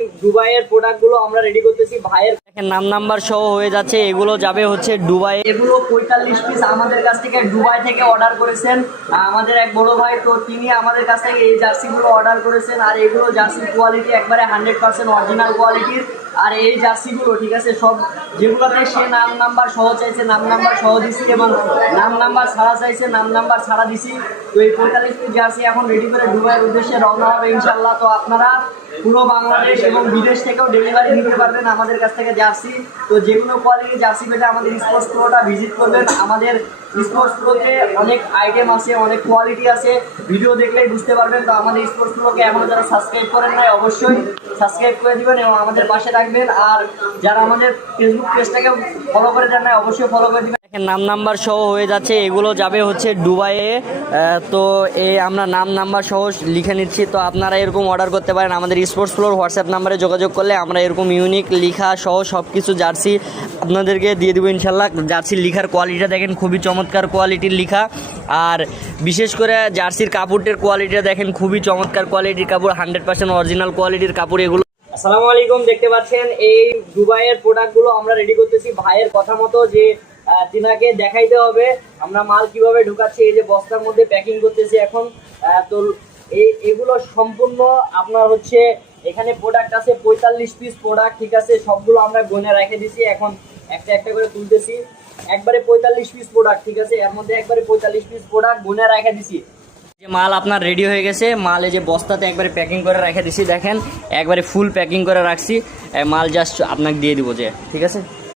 দুবাইয়ের প্রোডাক্টগুলো আমরা রেডি করতেছি ভাইয়ের নাম নাম্বার সহ হয়ে যাচ্ছে। এগুলো যাবে হচ্ছে দুবাই। এগুলো 45 পিস আমাদের কাছ থেকে দুবাই থেকে অর্ডার করেছেন আমাদের এক বড় ভাই, তো তিনি আমাদের কাছ থেকে এই জার্সিগুলো অর্ডার করেছেন। আর এগুলো জার্সির কোয়ালিটি একবারে 100% অরিজিনাল কোয়ালিটির। আর এই জার্সিগুলো ঠিক আছে, সব যেগুলোতে সে নাম নাম্বার সহ চাইছে নাম নাম্বার সহ দিছি, এবং নাম নাম্বার ছাড়া চাইছে নাম নাম্বার ছাড়া দিছি। তো এই 45 পিস জার্সি এখন রেডি করে দুবাইয়ের উদ্দেশ্যে রওনা হবে ইনশাল্লাহ। তো আপনারা পুরো বাংলাদেশ এবং বিদেশ থেকেও ডেলিভারি নিতে পারবেন আমাদের কাছ থেকে জার্সি। তো যে কোনো কোয়ালিটির জার্সি পেতে আমাদের স্পোর্টস প্রোটা ভিজিট করবেন। আমাদের স্পোর্টস প্রোতে অনেক আইটেম আছে, অনেক কোয়ালিটি আছে, ভিডিও দেখলেই বুঝতে পারবেন। তো আমাদের স্পোর্টস প্রোকে এখনও যারা সাবস্ক্রাইব করেন নাই অবশ্যই সাবস্ক্রাইব করে দিবেন এবং আমাদের পাশে থাকবেন। আর যারা আমাদের ফেসবুক পেজটাকে ফলো করে দেন নাই অবশ্যই ফলো করে দিবেন। নাম নাম্বার সহ হয়ে যাচ্ছে। এগুলো যাবে হচ্ছে দুবাইয়ে। তো আমরা নাম নাম্বার সহ লিখে নিচ্ছি। তো আপনারা এরকম অর্ডার করতে পারেন আমাদের স্পোর্টস ফ্লোর হোয়াটসঅ্যাপ নাম্বারে যোগাযোগ করলে আমরা এরকম ইউনিক লিখা সহ সব কিছু জার্সি আপনাদেরকে দিয়ে দেবো ইনশাল্লাহ। জার্সির লিখার কোয়ালিটিটা দেখেন, খুবই চমৎকার কোয়ালিটির লিখা। আর বিশেষ করে জার্সির কাপড়ের কোয়ালিটিটা দেখেন, খুবই চমৎকার কোয়ালিটির কাপড়, 100% অরিজিনাল কোয়ালিটির কাপড় এগুলো। আসসালামু আলাইকুম, দেখতে পাচ্ছেন এই দুবাইয়ের প্রোডাক্টগুলো আমরা রেডি করতেছি ভাইয়ের কথা মতো, যে তিনাকে দেখাইতে হবে আমরা মাল কিভাবে ঢুকাচ্ছি। এই যে বস্তার মধ্যে প্যাকিং করতেছি এখন। তো এগুলো সম্পূর্ণ আপনার হচ্ছে এখানে প্রোডাক্ট আছে 45 পিস প্রোডাক্ট, ঠিক আছে। সবগুলো আমরা গুনে রেখে দিছি, এখন একটা একটা করে তুলতেছি। একবারে 45 পিস প্রোডাক্ট, ঠিক আছে। এর মধ্যে একবারে 45 পিস প্রোডাক্ট গুনে রেখে দিছি। যে মাল আপনার রেডি হয়ে গেছে, মাল এই যে বস্তাতে একবারে প্যাকিং করে রেখে দিছি, দেখেন একবারে ফুল প্যাকিং করে রাখছি। মাল জাস্ট আপনাকে দিয়ে দিব যে, ঠিক আছে।